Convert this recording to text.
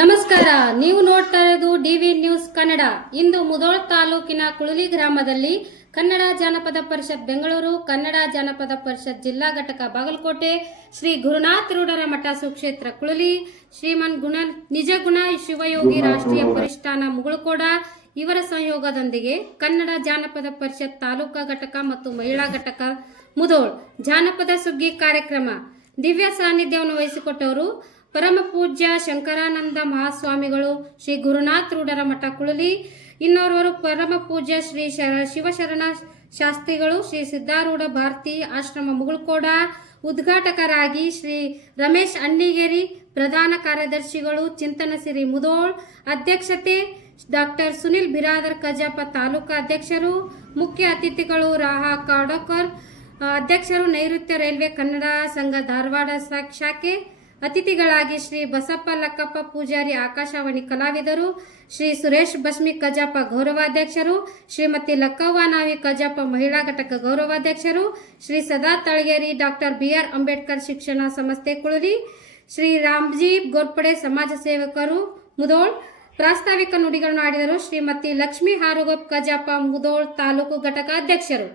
ನಮಸ್ಕಾರ, ನೀವು ನೋಡ್ತಾ ಇರೋದು ಡಿವಿ ನ್ಯೂಸ್ ಕನ್ನಡ. ಇಂದು ಮುಧೋಳ ತಾಲೂಕಿನ ಕುಳಲಿ ಗ್ರಾಮದಲ್ಲಿ ಕನ್ನಡ ಜಾನಪದ ಪರಿಷತ್ ಬೆಂಗಳೂರು, ಕನ್ನಡ ಜಾನಪದ ಪರಿಷತ್ ಜಿಲ್ಲಾ ಘಟಕ ಬಾಗಲಕೋಟೆ, ಶ್ರೀ ಗುರುನಾಥ ರೂಢರ ಮಠ ಸುಕ್ಷೇತ್ರ ಕುಳಲಿ, ಶ್ರೀಮನ್ ನಿಜಗುಣ ಶಿವಯೋಗಿ ರಾಷ್ಟ್ರೀಯ ಪರಿಷ್ಠಾನ ಮುಗಳಕೋಡ ಇವರ ಸಂಯೋಗದೊಂದಿಗೆ ಕನ್ನಡ ಜಾನಪದ ಪರಿಷತ್ ತಾಲೂಕಾ ಘಟಕ ಮತ್ತು ಮಹಿಳಾ ಘಟಕ ಮುಧೋಳ ಜಾನಪದ ಸುಗ್ಗಿ ಕಾರ್ಯಕ್ರಮ ದಿವ್ಯ ಸಾನ್ನಿಧ್ಯವನ್ನು ವಹಿಸಿಕೊಟ್ಟವರು ಪರಮ ಪೂಜ್ಯ ಶಂಕರಾನಂದ ಮಹಾಸ್ವಾಮಿಗಳು, ಶ್ರೀ ಗುರುನಾಥ ರೂಢರ ಮಠ ಕುಳಲಿ. ಇನ್ನೋರ್ವರು ಪರಮ ಪೂಜ್ಯ ಶ್ರೀ ಶಿವಶರಣ ಶಾಸ್ತ್ರಿಗಳು, ಶ್ರೀ ಸಿದ್ಧಾರೂಢ ಭಾರತಿ ಆಶ್ರಮ ಮುಗಳಕೋಡ. ಉದ್ಘಾಟಕರಾಗಿ ಶ್ರೀ ರಮೇಶ್ ಅಣ್ಣಿಗೇರಿ, ಪ್ರಧಾನ ಕಾರ್ಯದರ್ಶಿಗಳು ಚಿಂತನ ಸಿರಿ ಮುಧೋಳ್. ಅಧ್ಯಕ್ಷತೆ ಡಾಕ್ಟರ್ ಸುನಿಲ್ ಬಿರಾದರ್ ಕಜಾಪ, ತಾಲೂಕಾ ಅಧ್ಯಕ್ಷರು. ಮುಖ್ಯ ಅತಿಥಿಗಳು ರಾಹಾ ಕಾಡೋಕರ್, ಅಧ್ಯಕ್ಷರು ನೈಋತ್ಯ ರೈಲ್ವೆ ಕನ್ನಡ ಸಂಘ ಧಾರವಾಡ ಶಾಖೆ. ಅತಿಥಿಗಳಾಗಿ ಶ್ರೀ ಬಸಪ್ಪ ಲಕ್ಕಪ್ಪ ಪೂಜಾರಿ, ಆಕಾಶವಾಣಿ ಕಲಾವಿದರು. ಶ್ರೀ ಸುರೇಶ್ ಬಸ್ಮಿ ಕಜಾಪ, ಗೌರವಾಧ್ಯಕ್ಷರು. ಶ್ರೀಮತಿ ಲಕ್ಕವ್ವ ನಾವಿ ಕಜಾಪ, ಮಹಿಳಾ ಘಟಕ ಗೌರವಾಧ್ಯಕ್ಷರು. ಶ್ರೀ ಸದಾ ತಳಗೇರಿ, ಡಾಕ್ಟರ್ BR ಅಂಬೇಡ್ಕರ್ ಶಿಕ್ಷಣ ಸಂಸ್ಥೆ ಕುಳಲಿ. ಶ್ರೀ ರಾಮ್ಜಿ ಗೋರ್ಪಡೆ, ಸಮಾಜ ಸೇವಕರು ಮುಧೋಳ್. ಪ್ರಾಸ್ತಾವಿಕ ನುಡಿಗಳನ್ನು ಆಡಿದರು ಶ್ರೀಮತಿ ಲಕ್ಷ್ಮೀ ಹಾರುಗೊಪ್ ಕಜಾಪ, ಮುಧೋಳ್ ತಾಲೂಕು ಘಟಕ ಅಧ್ಯಕ್ಷರು.